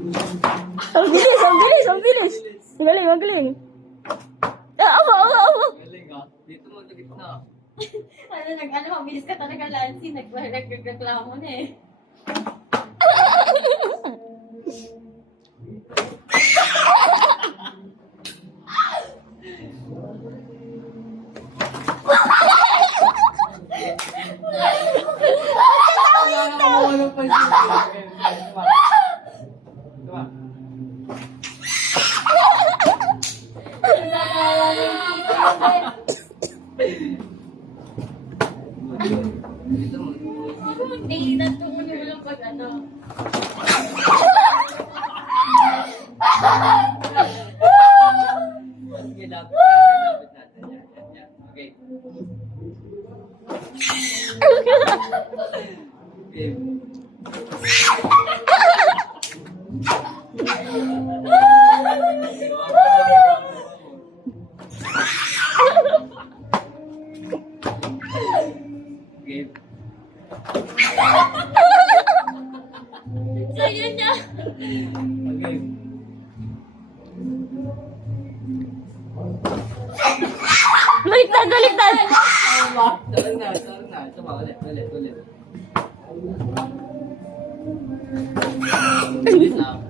Ang bilis, ang bilis, ang bilis. Magaling, magaling. Awa, awa, awa. Galing ah. Dito mo sa gitna. Ano, mabilis ka talaga, Lancy. Nagreklamo na eh. Walang pansin. Diba? Dito mo. Hindi, natutunan mo lang pag ano. Sige, lapit natin. Yan. Okay. Okay. Okay. Saya niya. Okay. Baliktad, baliktad. Sarang na. Ito ba, ulit. Ulit lang.